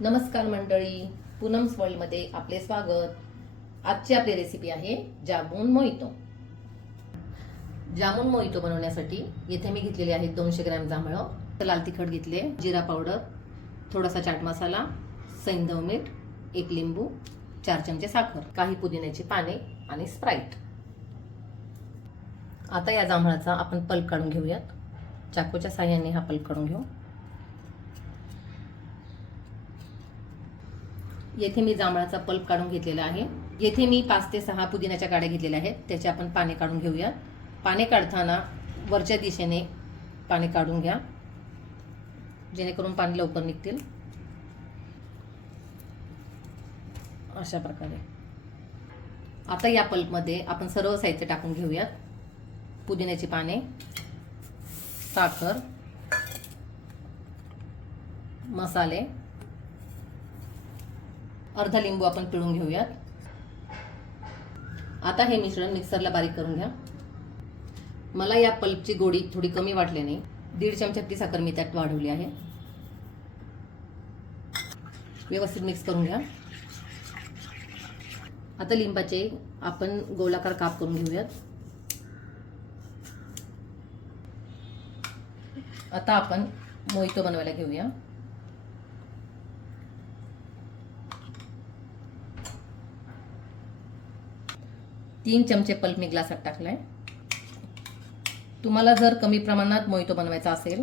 नमस्कार मंडळी, पूनम्स वर्ल्डमध्ये आपले स्वागत. आजची आपली रेसिपी आहे जामुन मोहितो. जामुन मोहितो बनवण्यासाठी येथे मी घेतलेले आहेत 200 ग्रॅम जांभळं, लाल तिखट घेतले, जिरा पावडर, थोडासा चाट मसाला, सैंधव मीठ, 1 लिंबू, 4 चमचे साखर, काही पुदिन्याची पाने आणि स्प्राईट. आता या जांभळाचा आपण पल्प काढून घेऊयात. चाकूच्या साहाय्याने हा पल्प काढून घेऊ. येथे मी जांभळाचा पल्प काढून घेतलेला आहे. येथे मी 5 ते 6 पुदिन्याच्या काड्या घेतलेल्या आहेत. त्याचे आपण पाने काढून घेऊया. पाने काढताना वरच्या दिशेने पाने काढून घ्या, जेणेकरून पाने लवकर निघतील. अशा प्रकारे आता या पल्पमध्ये आपण सर्व साहित्य टाकून घेऊयात. पुदिन्याची पाने, साखर, मसाले, अर्धा लिंबू आपण पिळून घेऊयात. आता हे मिश्रण मिक्सरला बारीक करून घ्या. मला या पल्पची गोडी थोडी कमी वाटल्याने 1.5 चमचा साखर मी त्यात वाढवली आहे. व्यवस्थित मिक्स करून घ्या. आता लिंबाचे आपण गोलाकार काप करून घेऊयात. आता आपण मोहितो बनवायला घेऊया. तीन चमचे पल्प मी ग्लासात टाकलाय. तुम्हाला जर कमी प्रमाणात मोहितो बनवायचा असेल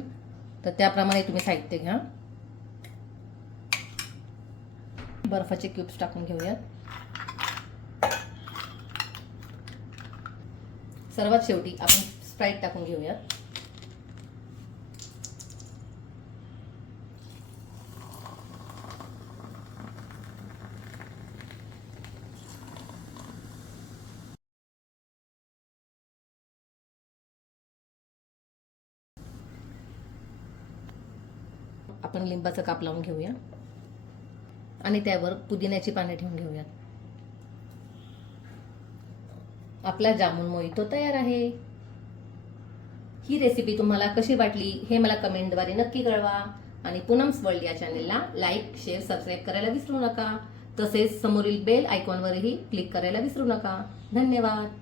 तर त्याप्रमाणे तुम्ही साहित्य घ्या. बर्फाचे क्यूब्स टाकून घेऊयात. सर्वात शेवटी आपण स्प्राईट टाकून घेऊयात. आपण लिंबाचा काप लावून घेऊया आणि त्यावर पुदिन्याची पाने ठेवून घेऊयात. आपला जामुन मोहितो तयार आहे. ही रेसिपी तुम्हाला कशी वाटली हे मला कमेंटद्वारे नक्की कळवा आणि पूनम्स वर्ल्ड या चॅनेलला लाईक, शेअर, सबस्क्राईब करायला विसरू नका. तसेच समोरील बेल आयकॉनवरही क्लिक करायला विसरू नका. धन्यवाद.